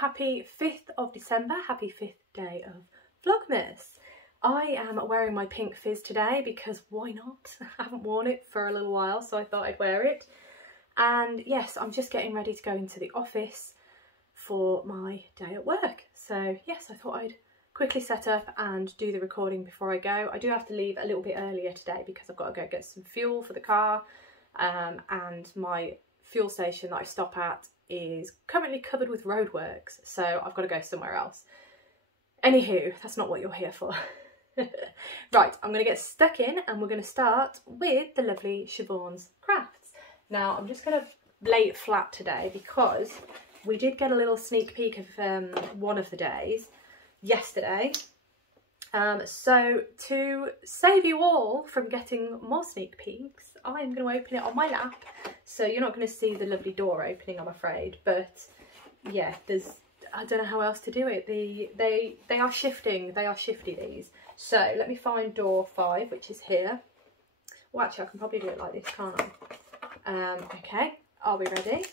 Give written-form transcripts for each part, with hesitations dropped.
happy 5th of December, happy 5th day of Vlogmas. I am wearing my pink fizz today because why not? I haven't worn it for a little while, so I thought I'd wear it. And yes, I'm just getting ready to go into the office for my day at work. So yes, I thought I'd quickly set up and do the recording before I go. I do have to leave a little bit earlier today because I've got to go get some fuel for the car, and my fuel station that I stop at is currently covered with roadworks, so I've got to go somewhere else. Anywho, that's not what you're here for. Right, I'm going to get stuck in and we're going to start with the lovely Siobhans crafts. Now I'm just going to lay it flat today because we did get a little sneak peek of one of the days yesterday. So to save you all from getting more sneak peeks, I'm going to open it on my lap. So you're not going to see the lovely door opening, I'm afraid. But yeah, I don't know how else to do it. They are shifting. They are shifty, these. So let me find door 5, which is here. Well, actually, I can probably do it like this, can't I? Okay, are we ready?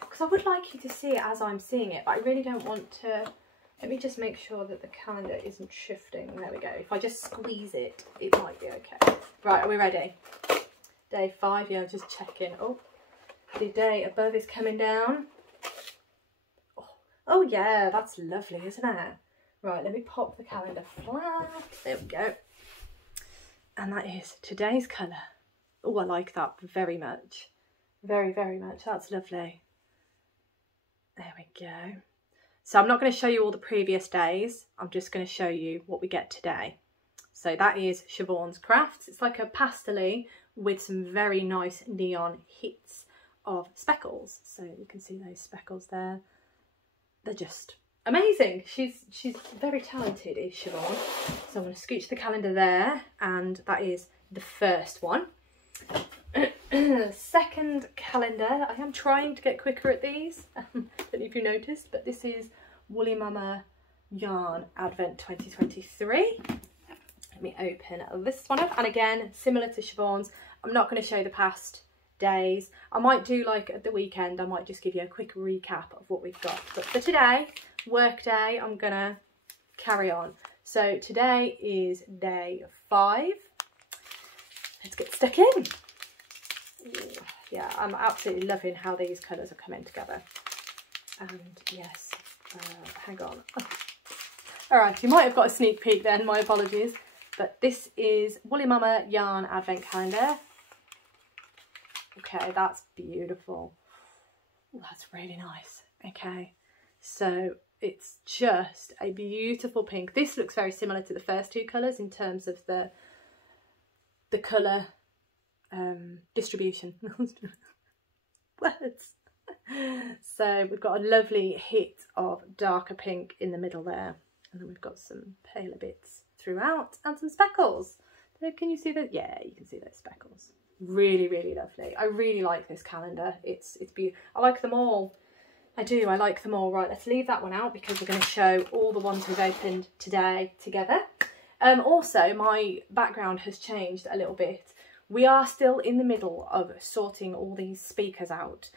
Because I would like you to see it as I'm seeing it, but I really don't want to. Let me just make sure that the calendar isn't shifting. There we go. If I just squeeze it, it might be okay. Right, are we ready? Day 5, yeah, just checking. Oh, the day above is coming down. Oh yeah, that's lovely, isn't it? Right, let me pop the calendar flat. There we go. And that is today's colour. Oh, I like that very much. Very, very much. That's lovely. There we go. So I'm not going to show you all the previous days. I'm just going to show you what we get today. So that is Siobhans Crafts. It's like a pastel-y with some very nice neon hits of speckles. So you can see those speckles there. They're just amazing. She's very talented, is Siobhan. So I'm going to scooch the calendar there, and that is the first one. Second calendar, I am trying to get quicker at these. Don't know if you noticed, but this is Woolly Mama Yarn Advent 2023. Let me open this one up, and again, similar to Siobhan's, I'm not going to show the past days. I might do, like at the weekend, I might just give you a quick recap of what we've got, but for today, work day, I'm gonna carry on. So today is day 5. Let's get stuck in. Yeah, I'm absolutely loving how these colours are coming together. And yes, hang on. All right, you might have got a sneak peek then, my apologies, but this is Woolly Mama Yarn Advent Calendar. Okay, that's beautiful. Ooh, that's really nice. Okay, so it's just a beautiful pink. This looks very similar to the first 2 colours in terms of the colour distribution. Words. So we've got a lovely hit of darker pink in the middle there, and then we've got some paler bits throughout and some speckles. Can you see that? Yeah, you can see those speckles. Really, really lovely. I really like this calendar. It's beautiful. I like them all. I do. I like them all. Right, let's leave that one out because we're going to show all the ones we've opened today together. Also, my background has changed a little bit. We are still in the middle of sorting all these speakers out.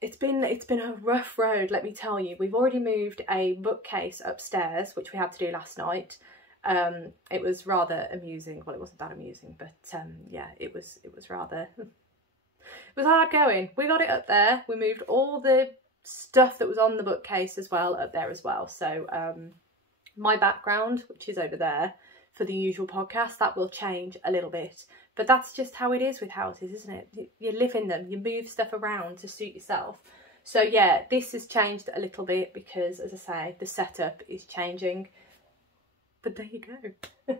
It's been a rough road, let me tell you. We've already moved a bookcase upstairs, which we had to do last night. It was rather amusing. Well, it wasn't that amusing, but yeah, it was rather it was hard going. We got it up there. We moved all the stuff that was on the bookcase as well up there as well. So my background, which is over there for the usual podcast, that will change a little bit, but that's just how it is with houses, isn't it? You live in them, you move stuff around to suit yourself. So yeah, this has changed a little bit because, as I say, the setup is changing. But there you go.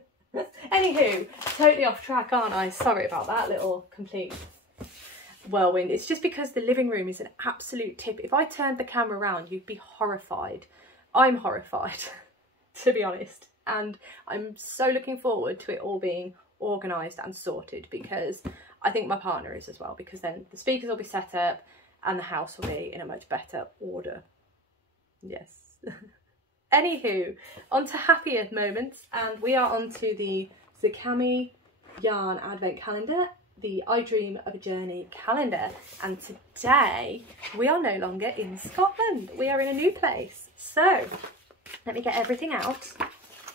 Anywho, totally off track, aren't I? Sorry about that little complete whirlwind. It's just because the living room is an absolute tip. If I turned the camera around, you'd be horrified. I'm horrified, to be honest. And I'm so looking forward to it all being organised and sorted, because I think my partner is as well, because then the speakers will be set up and the house will be in a much better order. Yes. Anywho, on to happier moments, and we are on to the Zakami Yarn Advent Calendar the I Dream of a Journey calendar, and today we are no longer in Scotland. We are in a new place. So let me get everything out.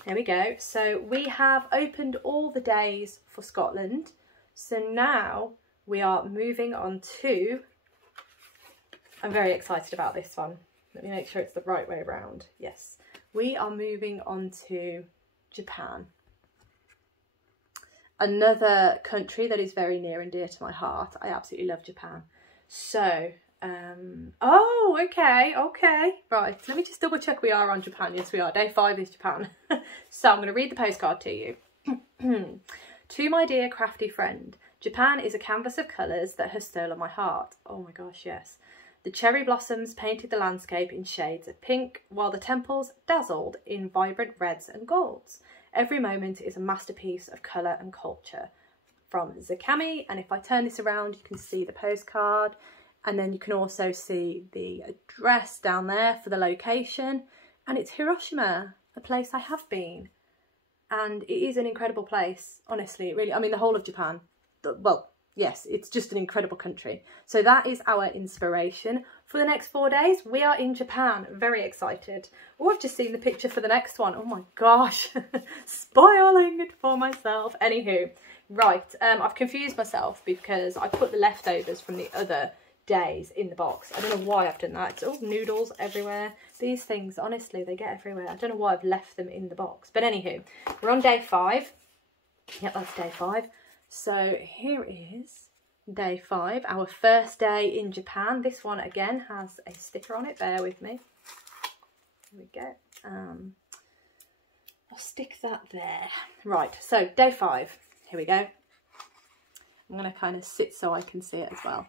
There we go. So we have opened all the days for Scotland. So now we are moving on to, I'm very excited about this one. Let me make sure it's the right way around. Yes, we are moving on to Japan. Another country that is very near and dear to my heart. I absolutely love Japan. So, oh, okay. Right, let me just double check we are on Japan. Yes, we are. Day 5 is Japan. So I'm going to read the postcard to you. To my dear crafty friend, Japan is a canvas of colours that has stolen my heart. Oh my gosh, yes. The cherry blossoms painted the landscape in shades of pink, while the temples dazzled in vibrant reds and golds. Every moment is a masterpiece of colour and culture. From Zakami, and if I turn this around you can see the postcard, and then you can also see the address down there for the location, and it's Hiroshima, a place I have been, and it is an incredible place, honestly. Really, I mean, the whole of Japan, well, yes, it's just an incredible country. So that is our inspiration for the next 4 days. We are in Japan. Very excited. Oh, I've just seen the picture for the next one. Oh my gosh. Spoiling it for myself. Anywho, right. I've confused myself because I put the leftovers from the other days in the box. I don't know why I've done that. It's all noodles everywhere. These things, honestly, they get everywhere. I don't know why I've left them in the box. But anywho, we're on day 5. Yep, that's day 5. So here is day 5, our first day in Japan. This one again has a sticker on it, bear with me. Here we go. I'll stick that there. Right, so day 5, here we go. I'm going to kind of sit so I can see it as well.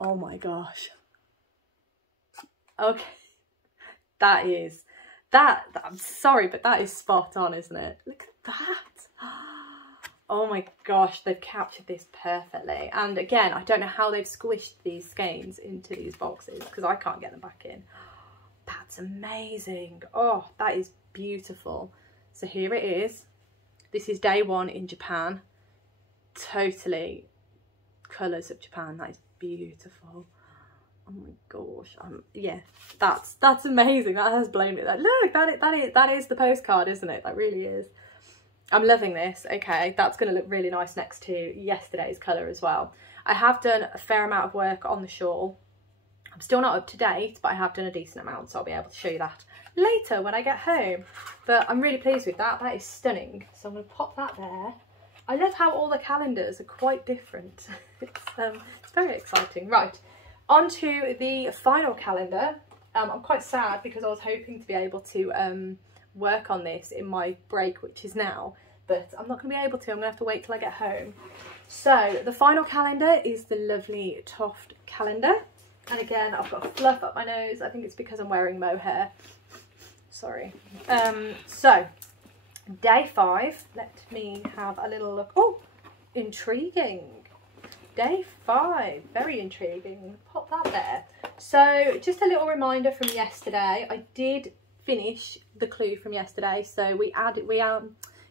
Oh my gosh. Okay, I'm sorry, but that is spot on, isn't it? Look at that. Oh my gosh, they've captured this perfectly. And again, I don't know how they've squished these skeins into these boxes because I can't get them back in. That's amazing. Oh, that is beautiful. So here it is. This is day 1 in Japan. Totally colours of Japan. That is beautiful. Oh my gosh. Yeah, that's amazing. That has blown me. Look, that is the postcard, isn't it? That really is. I'm loving this. Okay, that's going to look really nice next to yesterday's colour as well. I have done a fair amount of work on the shawl. I'm still not up to date, but I have done a decent amount, so I'll be able to show you that later when I get home. But I'm really pleased with that. That is stunning. So I'm going to pop that there. I love how all the calendars are quite different. It's very exciting. Right, on to the final calendar. I'm quite sad because I was hoping to be able to work on this in my break, which is now, but I'm not going to be able to. I'm going to have to wait till I get home. So the final calendar is the lovely Toft calendar, and again I've got a fluff up my nose. I think it's because I'm wearing mohair, sorry. So day 5, let me have a little look. Oh, intriguing. Day 5, very intriguing. Pop that there. So just a little reminder from yesterday, I did finish the clue from yesterday. So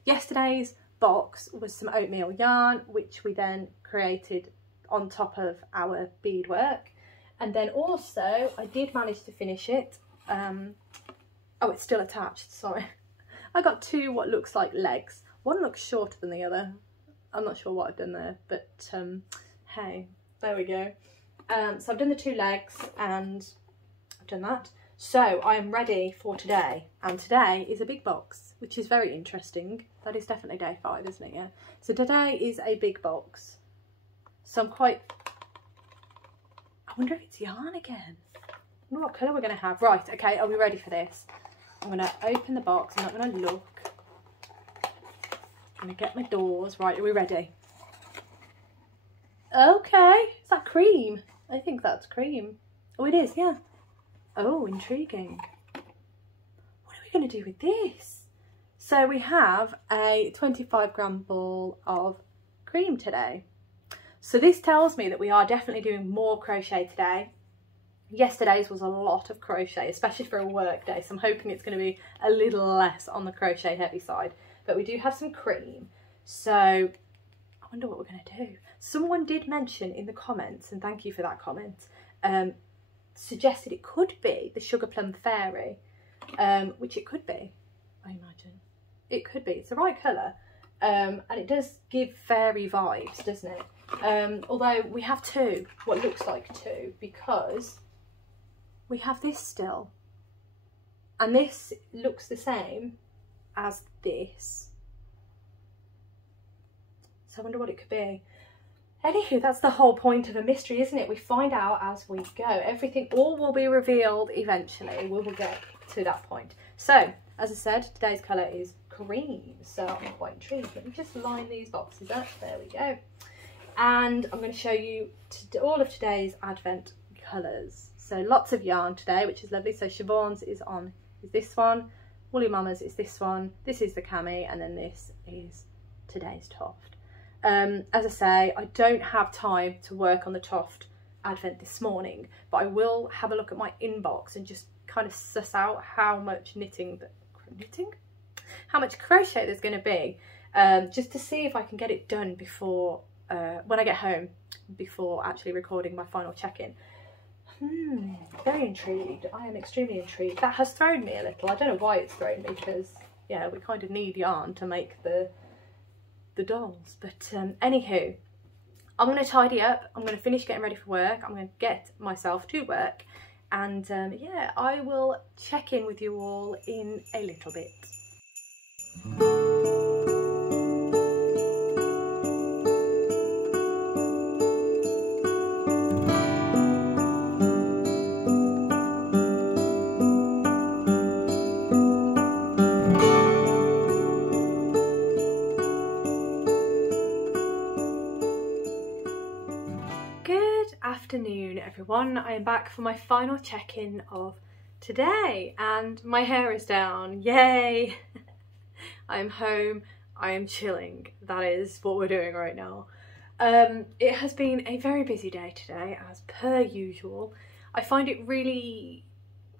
yesterday's box was some oatmeal yarn, which we then created on top of our beadwork, and then also I did manage to finish it. Oh, it's still attached, sorry. I got 2 what looks like legs. One looks shorter than the other. I'm not sure what I've done there, but hey, there we go. So I've done the 2 legs and I've done that. So I am ready for today, and today is a big box, which is very interesting. That is definitely day 5, isn't it? Yeah. So today is a big box. So I'm quite, I wonder if it's yarn again. I wonder what colour we're going to have. Right, okay, are we ready for this? I'm going to open the box, I'm not going to look. I'm going to get my doors. Right, are we ready? Okay, is that cream? I think that's cream. Oh, it is, yeah. Oh, intriguing. What are we going to do with this? So we have a 25-gram ball of cream today. So this tells me that we are definitely doing more crochet today. Yesterday's was a lot of crochet, especially for a work day, so I'm hoping it's going to be a little less on the crochet heavy side. But we do have some cream. So I wonder what we're going to do. Someone did mention in the comments, and thank you for that comment, suggested it could be the Sugar Plum Fairy, which it could be, I imagine. It could be. It's the right colour, and it does give fairy vibes, doesn't it? Although we have two, what looks like two, because we have this still. And this looks the same as this. So I wonder what it could be. Anywho, that's the whole point of a mystery, isn't it? We find out as we go. Everything, all will be revealed eventually. We will get to that point. So, as I said, today's colour is cream. So I'm quite intrigued. Let me just line these boxes up. There we go. And I'm going to show you all of today's Advent colours. So lots of yarn today, which is lovely. So Siobhans is this one. Woolly Mama's is this one. This is the Zakami, and then this is today's Toft. As I say, I don't have time to work on the Toft Advent this morning, but I will have a look at my inbox and just kind of suss out how much how much crochet there's going to be, just to see if I can get it done before, when I get home, before actually recording my final check-in. Very intrigued. I am extremely intrigued. That has thrown me a little. I don't know why it's thrown me, because yeah, we kind of need yarn to make the dolls. But anywho, I'm going to tidy up. I'm going to finish getting ready for work. I'm going to get myself to work, and yeah, I will check in with you all in a little bit. Afternoon everyone, I am back for my final check-in of today, and my hair is down. Yay! I am home, I am chilling. That is what we're doing right now. It has been a very busy day today, as per usual. I find it really,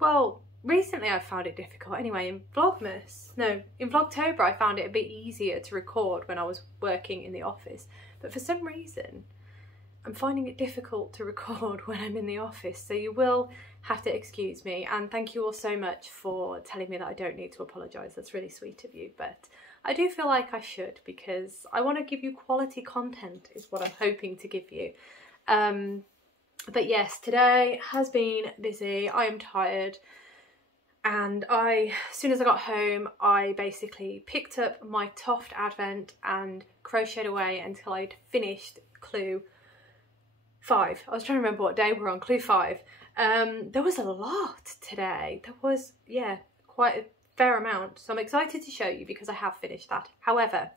well, recently I found it difficult. Anyway, in Vlogtober I found it a bit easier to record when I was working in the office, but for some reason I'm finding it difficult to record when I'm in the office, so you will have to excuse me. And thank you all so much for telling me that I don't need to apologise. That's really sweet of you, but I do feel like I should, because I want to give you quality content is what I'm hoping to give you. But yes, today has been busy. I am tired, and as soon as I got home, I basically picked up my Toft Advent and crocheted away until I'd finished Clue 5. I was trying to remember what day we're on, Clue 5. There was a lot today. There was, yeah, quite a fair amount. So I'm excited to show you because I have finished that. However,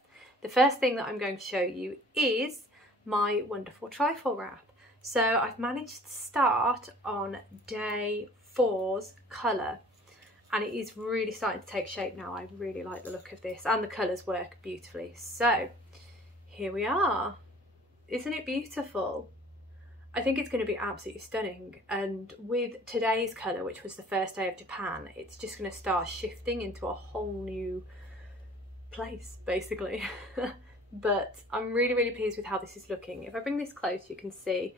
the first thing that I'm going to show you is my wonderful Trifle Wrap. So I've managed to start on day 4's colour, and it is really starting to take shape now. I really like the look of this, and the colours work beautifully. So here we are. Isn't it beautiful? I think it's going to be absolutely stunning, and with today's colour, which was the first day of Japan, it's just going to start shifting into a whole new place basically. But I'm really pleased with how this is looking. If I bring this close, you can see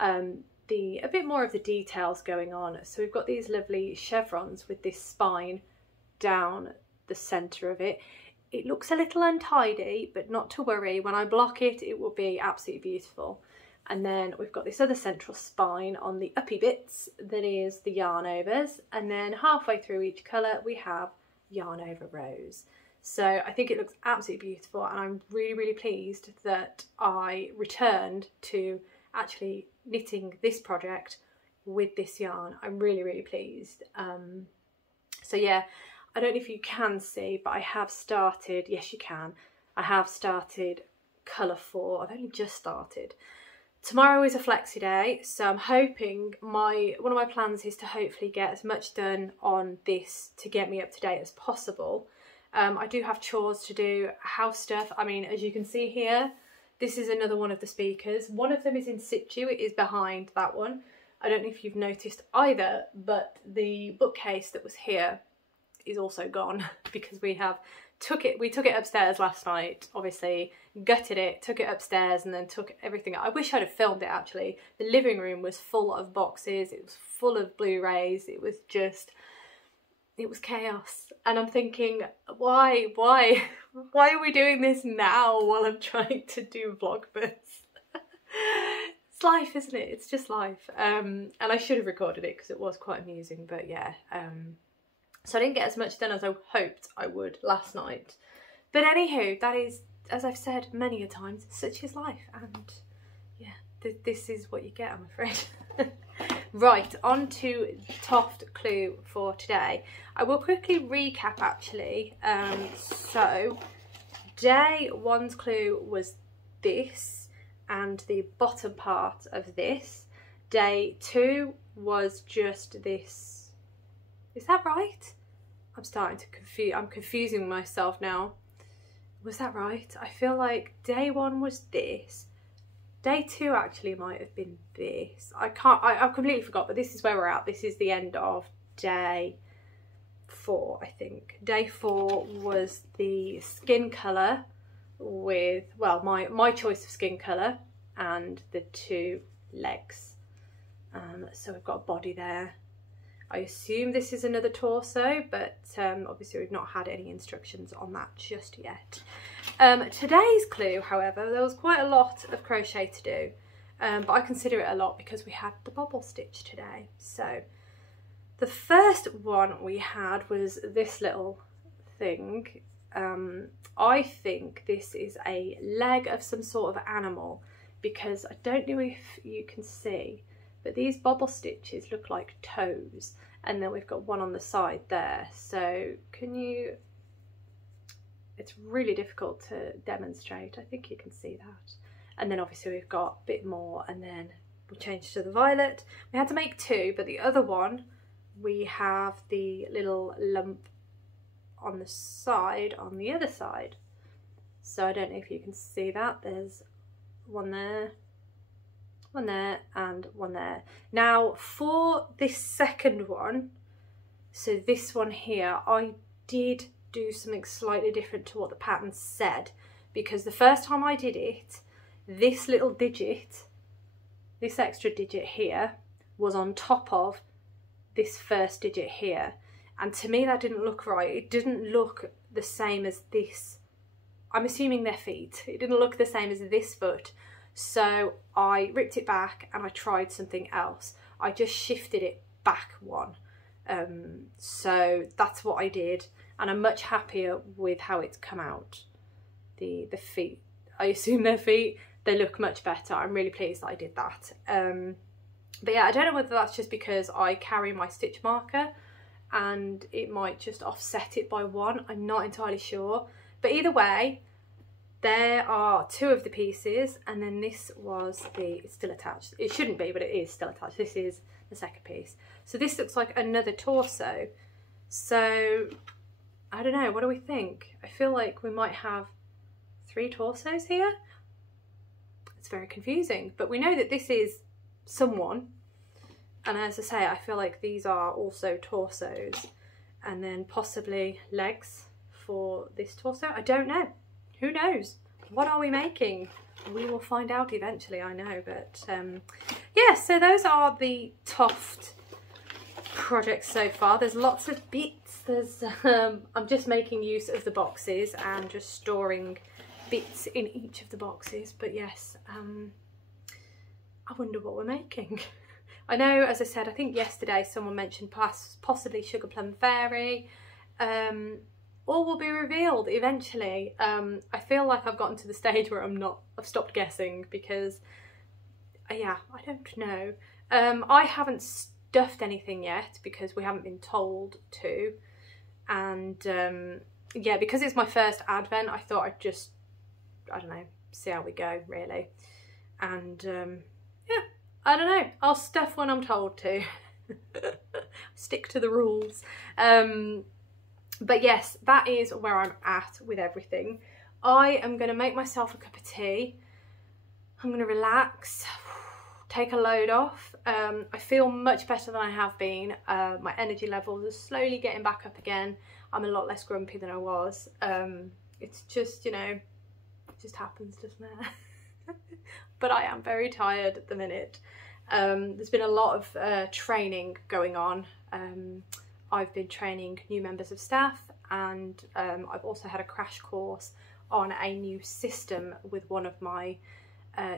a bit more of the details going on. So we've got these lovely chevrons with this spine down the centre of it. It looks a little untidy, but not to worry. When I block it, it will be absolutely beautiful. And then we've got this other central spine on the uppy bits that is the yarn overs, and then halfway through each colour we have yarn over rows. So I think it looks absolutely beautiful, and I'm really pleased that I returned to actually knitting this project with this yarn. I'm really pleased. So yeah, I don't know if you can see, but I have started, yes you can, I have started colour 4. I've only just started. Tomorrow is a flexi day, so I'm hoping one of my plans is to hopefully get as much done on this to get me up to date as possible. I do have chores to do, house stuff. I mean, as you can see here, this is another one of the speakers. One of them is in situ, it is behind that one. I don't know if you've noticed either, but the bookcase that was here is also gone because we have we took it upstairs last night, obviously, gutted it, took it upstairs, and then took everything. I wish I'd have filmed it actually. The living room was full of boxes, it was full of Blu-rays, it was chaos. And I'm thinking, why are we doing this now while I'm trying to do Vlogmas? It's life, isn't it? It's just life. And I should have recorded it because it was quite amusing, but yeah. So I didn't get as much done as I hoped I would last night. But anywho, that is, as I've said many a times, such is life. And yeah, this is what you get, I'm afraid. Right, on to Toft Clue for today. I will quickly recap actually. So day 1's clue was this, and the bottom part of this. Day 2 was just this. Is that right? I'm starting to I'm confusing myself now. Was that right? I feel like day 1 was this. Day 2 actually might have been this. I've completely forgot, but this is where we're at. This is the end of day 4, I think. Day 4 was the skin colour with, well, my choice of skin colour and the 2 legs. So we've got a body there. I assume this is another torso, but obviously we've not had any instructions on that just yet. Today's clue, however, there was quite a lot of crochet to do, but I consider it a lot because we had the bobble stitch today. So the first one we had was this little thing. I think this is a leg of some sort of animal, because I don't know if you can see, but these bobble stitches look like toes, and then we've got one on the side there. So can you, it's really difficult to demonstrate. I think you can see that. And then obviously we've got a bit more, and then we'll change to the violet. We had to make 2, but the other one, we have the little lump on the side, on the other side. So I don't know if you can see that. There's one there, one there, and one there. Now for this second one, so this one here, I did do something slightly different to what the pattern said, because the first time I did it, this little digit, this extra digit here, was on top of this first digit here, and to me that didn't look right. It didn't look the same as this. I'm assuming their feet. It didn't look the same as this foot. So I ripped it back and I tried something else. I just shifted it back one. So that's what I did, and I'm much happier with how it's come out. The feet, I assume their feet, they look much better. I'm really pleased that I did that. But yeah, I don't know whether that's just because I carry my stitch marker and it might just offset it by 1. I'm not entirely sure. But either way, there are 2 of the pieces, and then this was it's still attached. It shouldn't be, but it is still attached. This is the second piece. So this looks like another torso. So I don't know, what do we think? I feel like we might have 3 torsos here. It's very confusing, but we know that this is someone. And as I say, I feel like these are also torsos, and then possibly legs for this torso. I don't know. Who knows? What are we making? We will find out eventually, I know. But yeah, so those are the Toft projects so far. There's lots of bits. There's I'm just making use of the boxes and just storing bits in each of the boxes. But yes, I wonder what we're making. I know, as I said, I think yesterday someone mentioned possibly Sugar Plum Fairy. All will be revealed eventually. I feel like I've gotten to the stage where I've stopped guessing, because yeah, I don't know. I haven't stuffed anything yet because we haven't been told to, and yeah, because it's my first Advent, I thought I'd just, I don't know, see how we go really. And yeah, I don't know, I'll stuff when I'm told to. Stick to the rules. But yes, that is where I'm at with everything. I am going to make myself a cup of tea. I'm going to relax, take a load off. I feel much better than I have been. My energy levels are slowly getting back up again. I'm a lot less grumpy than I was. It's just, you know, it just happens, doesn't it? But I am very tired at the minute. There's been a lot of training going on. I've been training new members of staff, and I've also had a crash course on a new system with one of my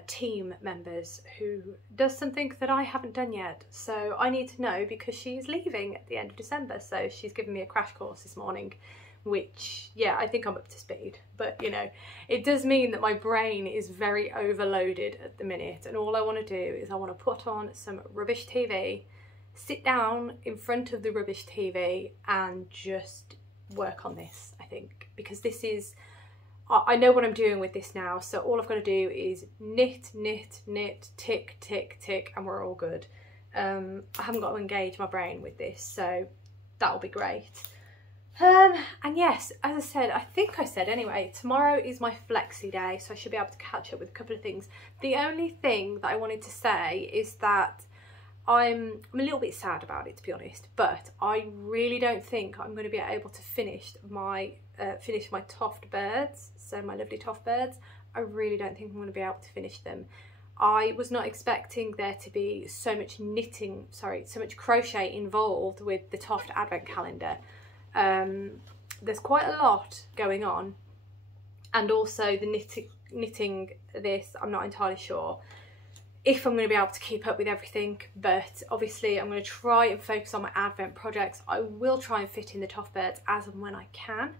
team members who does something that I haven't done yet. So I need to know because she's leaving at the end of December. So she's given me a crash course this morning, which, yeah, I think I'm up to speed. But, you know, it does mean that my brain is very overloaded at the minute. And all I want to do is I want to put on some rubbish TV, sit down in front of the rubbish TV and just work on this, I think. Because this is, I know what I'm doing with this now. So all I've got to do is knit, knit, knit, tick, tick, tick, and we're all good. I haven't got to engage my brain with this. So that'll be great. And yes, as I said, I think I said anyway, tomorrow is my flexi day, so I should be able to catch up with a couple of things. The only thing that I wanted to say is that I'm a little bit sad about it, to be honest, but I really don't think I'm going to be able to finish my Toft birds, so my lovely Toft birds. I really don't think I'm going to be able to finish them. I was not expecting there to be so much so much crochet involved with the Toft Advent calendar. There's quite a lot going on, and also the knitting this, I'm not entirely sure if I'm going to be able to keep up with everything, but obviously I'm going to try and focus on my Advent projects. I will try and fit in the Toft birds as and when I can.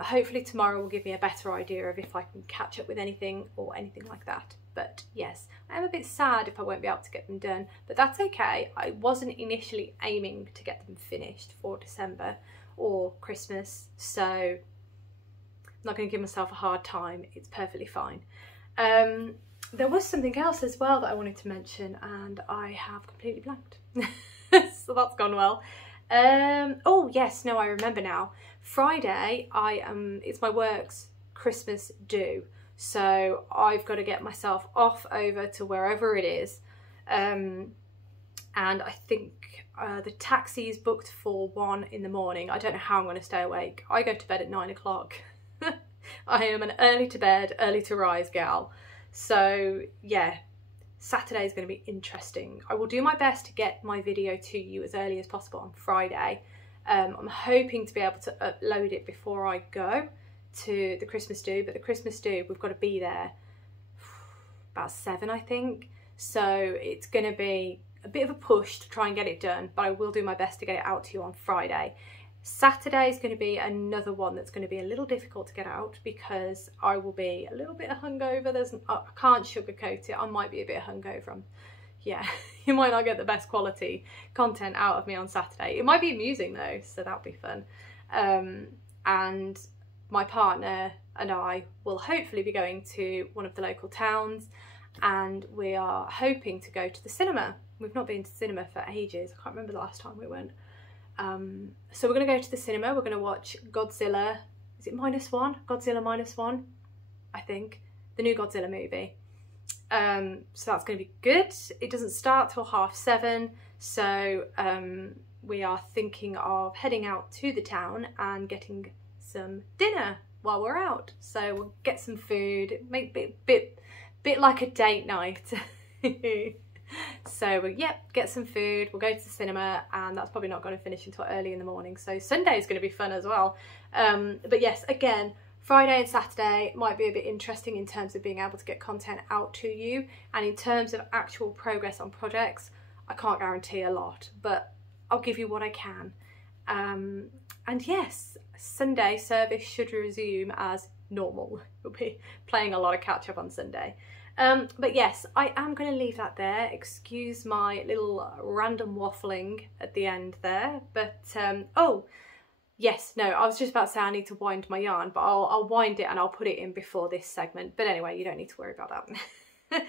Hopefully tomorrow will give me a better idea of if I can catch up with anything or anything like that. But yes, I am a bit sad if I won't be able to get them done, but that's okay. I wasn't initially aiming to get them finished for December or Christmas, so I'm not going to give myself a hard time. It's perfectly fine. There was something else as well that I wanted to mention, and I have completely blanked. So that's gone well. Oh yes, no, I remember now. Friday, it's my work's Christmas do. So I've got to get myself off over to wherever it is. And I think the taxi is booked for 1 in the morning. I don't know how I'm going to stay awake. I go to bed at 9 o'clock. I am an early to bed, early to rise gal. So yeah, Saturday is going to be interesting. I will do my best to get my video to you as early as possible on Friday. I'm hoping to be able to upload it before I go to the Christmas do, but the Christmas do, we've got to be there about 7, I think. So it's going to be a bit of a push to try and get it done, but I will do my best to get it out to you on Friday. Saturday is going to be another one that's going to be a little difficult to get out because I will be a little bit hungover. I can't sugarcoat it. I might be a bit hungover. Yeah, you might not get the best quality content out of me on Saturday. It might be amusing though, so that'll be fun. And my partner and I will hopefully be going to one of the local towns, and we are hoping to go to the cinema. We've not been to cinema for ages. I can't remember the last time we went. So we're going to go to the cinema. We're going to watch Godzilla. Is it -1? Godzilla -1, I think. The new Godzilla movie. So that's going to be good. It doesn't start till 7:30. So we are thinking of heading out to the town and getting some dinner while we're out. So we'll get some food, make it bit like a date night. So we'll, get some food, we'll go to the cinema, and that's probably not going to finish until early in the morning. So Sunday is going to be fun as well. But yes, again, Friday and Saturday might be a bit interesting in terms of being able to get content out to you. And in terms of actual progress on projects, I can't guarantee a lot, but I'll give you what I can. And yes, Sunday service should resume as normal. We'll be playing a lot of catch up on Sunday. But yes, I am going to leave that there. Excuse my little random waffling at the end there. But, oh, yes, no, I was just about to say I need to wind my yarn, but I'll wind it and I'll put it in before this segment. But anyway, you don't need to worry about that.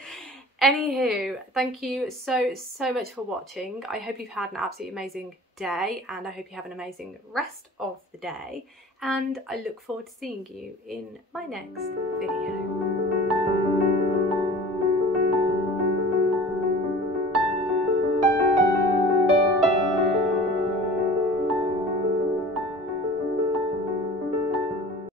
Anywho, thank you so much for watching. I hope you've had an absolutely amazing day, and I hope you have an amazing rest of the day. And I look forward to seeing you in my next video.